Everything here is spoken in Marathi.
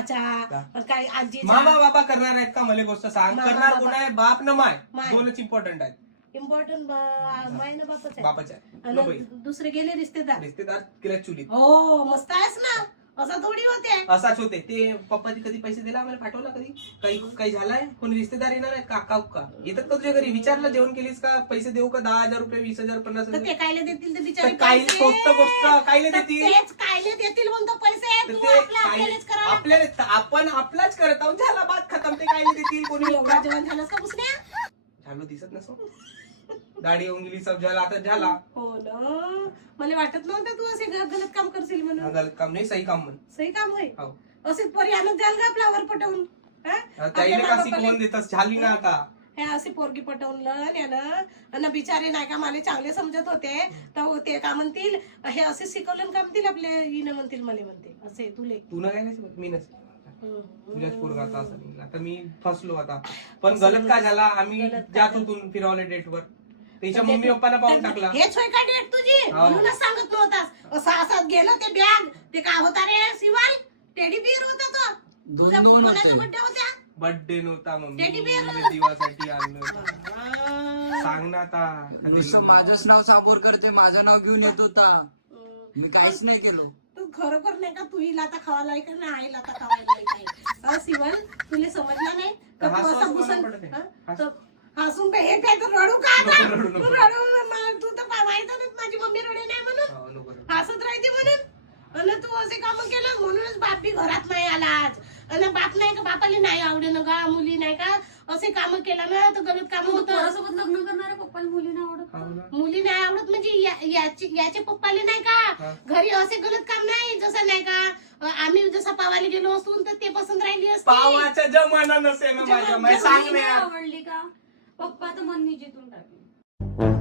पण काय आजी मामा बाबा करणार आहेत का मला गोष्ट सांग. करणार कोण आहे? बाप न माय, दोनच इम्पॉर्टंट आहेत. इम्पॉर्टंट माय ना बापाच आहे. आहे. दुसरे गेले रिश्तेदार केल्या चुलीत. हो मस्त आहेस ना. असं थोडी होते. असाच होते ते. पप्पाची कधी पैसे दिला आम्हाला पाठवला कधी? काही झालाय? कोणी रिश्तेदार येणार आहेत? काका उक्का येतात का तुझ्या घरी? विचारलं जेवण केलीस का? पैसे देऊ का? 10,000 रुपये, 20,000, 50,000? ते कायले देतील? ते बिचारे काही स्वस्त गोष्ट कायले देतील? तेच कायले देतील म्हणतो पैसे. तू आपल्यालाच करा. आपल्याला आपण आपलाच करत आहोत. झाला बात खतम. ते कायले देतील? कोणी एवढा जेवण झालंस का पुसण्या? झालं दिसत नसो. दाढी होऊन गेली, सब झाला. आता झाला. हो ना. मला वाटत नव्हतं तू असे गलत काम करशील म्हणून. गलत काम नाही, सही काम म्हण. सही काम होय. हो. असे पोरी आणत जाल का आपल्यावर पटवून? ताईने का शिकवून देतस? झाली ना आता. हे अशी पोरगी पटवलं यानं. आणि बिचारे नाही का मला चांगले समजत होते तर ते का म्हणतील हे असे शिकवलं का म्हणतील आपले हिनं म्हणतील मला म्हणतील असे तुले. तू ना काय नाही, मी नसते. तुझ्याच पोरगा आता असं नाही. आता मी फसलो आता. पण गलत काय झाला? आम्ही जात होतो फिरावले डेटवर. त्याच्या मम्मी पप्पाला पाहून टाकला. हेच होय का डेट तुझी? म्हणूनच सांगत नव्हतास. असं गेलं ते बॅग. ते काय होता रे शिवाल? टेडी बिअर होता तो. तुझ्या कोणाचा बर्थडे होता? बर्थडे नव्हता मम्मी. टेडी बिअर दिवासाठी आणलं. सांग ना आता. माझंच नाव सामोर करते, माझं नाव घेऊन येत होता. मी काहीच नाही केलो. तू खरोखर नाही का? तू हिला आता खावायला का ना आईला आता खावायला शिवल तुला समजलं नाही का? तू असं घुसन हसून हे काय तू रडू का? तू रडू. तू तर माहितच माझी मम्मी रडे नाही म्हणून हसत राहते म्हणून. आणि तू असे काम केलं म्हणूनच बाप बी घरात नाही आला आज. आणि बाप नाही का? बापाला नाही आवडे ना का? मुली नाही का? असे काम केलं ना तर गलत काम होतं. सोबत लग्न करणाऱ्या पप्पाला मुली नाही आवडत. मुली नाही आवडत म्हणजे याचे पप्पाले नाही का? घरी असे गलत काम नाही. जसं नाही का आम्ही जसं पावायला गेलो असतो तर ते पसंत राहिली असते. पावाचा जमाना नसेल ना माझ्या. सांग आवडली का? पप्पा तर मन जिंकून टाकले.